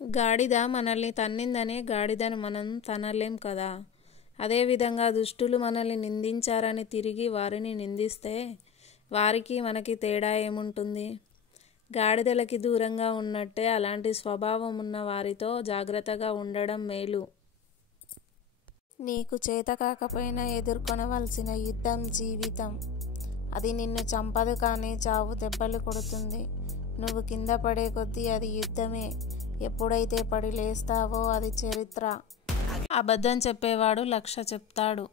గాడిద మనల్ని తన్నిందని గాడిదను మనం తనలేం కదా. అదేవిధంగా దుష్టులు మనల్ని నిందించారని తిరిగి వారిని నిందిస్తే వారికి మనకి తేడా ఏముంటుంది? గాడిదలకి దూరంగా ఉన్నట్టే అలాంటి స్వభావం ఉన్న వారితో జాగ్రత్తగా ఉండడం మేలు. నీకు చేత కాకపోయినా ఎదుర్కొనవలసిన యుద్ధం జీవితం. అది నిన్ను చంపదు కానీ చావు దెబ్బలు కొడుతుంది. నువ్వు కింద పడే కొద్దీ అది యుద్ధమే. ఎప్పుడైతే పడి లేస్తావో అది చరిత్ర. అబద్ధం చెప్పేవాడు 1,00,000 చెప్తాడు.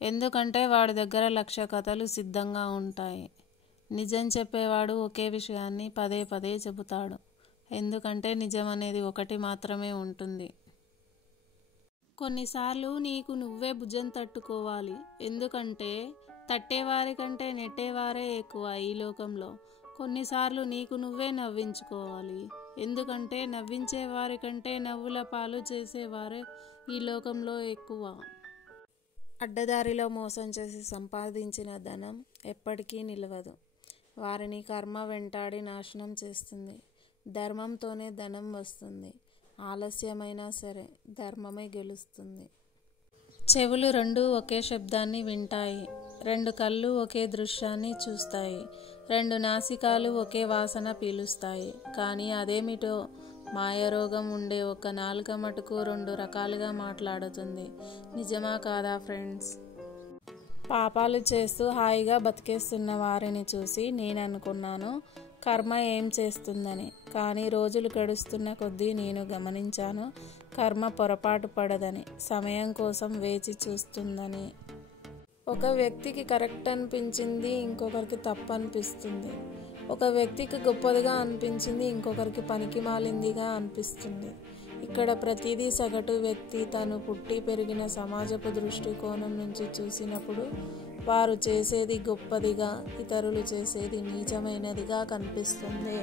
ఎందుకంటే వాడి దగ్గర 1,00,000 కథలు సిద్ధంగా ఉంటాయి. నిజం చెప్పేవాడు ఒకే విషయాన్ని పదే పదే చెబుతాడు. ఎందుకంటే నిజం అనేది ఒకటి మాత్రమే ఉంటుంది. కొన్నిసార్లు నీకు నువ్వే భుజం తట్టుకోవాలి. ఎందుకంటే తట్టేవారి కంటే నెట్టేవారే ఎక్కువ ఈ లోకంలో. కొన్నిసార్లు నీకు నువ్వే నవ్వించుకోవాలి. ఎందుకంటే నవ్వించే వారి కంటే నవ్వుల పాలు చేసేవారే ఈ లోకంలో ఎక్కువ. అడ్డదారిలో మోసం చేసి సంపాదించిన ధనం ఎప్పటికీ నిలవదు. వారిని కర్మ వెంటాడి నాశనం చేస్తుంది. ధర్మంతోనే ధనం వస్తుంది. ఆలస్యమైనా సరే ధర్మమే గెలుస్తుంది. చెవులు 2 ఒకే శబ్దాన్ని వింటాయి. 2 కళ్ళు ఒకే దృశ్యాన్ని చూస్తాయి. 2 నాసికాలు ఒకే వాసన పీలుస్తాయి. కానీ అదేమిటో మాయరోగం ఉండే ఒక నాలుక మటుకు 2 రకాలుగా మాట్లాడుతుంది. నిజమా కాదా ఫ్రెండ్స్? పాపాలు చేస్తూ హాయిగా బతికేస్తున్న వారిని చూసి నేను అనుకున్నాను కర్మ ఏం చేస్తుందని. కానీ రోజులు గడుస్తున్న కొద్దీ నేను గమనించాను కర్మ పొరపాటు పడదని, సమయం కోసం వేచి చూస్తుందని. ఒక వ్యక్తికి కరెక్ట్ అనిపించింది ఇంకొకరికి తప్పు అనిపిస్తుంది. ఒక వ్యక్తికి గొప్పదిగా అనిపించింది ఇంకొకరికి పనికి మాలిందిగా అనిపిస్తుంది. ఇక్కడ ప్రతిదీ సగటు వ్యక్తి తను పుట్టి పెరిగిన సమాజపు దృష్టికోణం నుంచి చూసినప్పుడు వారు చేసేది గొప్పదిగా, ఇతరులు చేసేది నీచమైనదిగా కనిపిస్తుంది.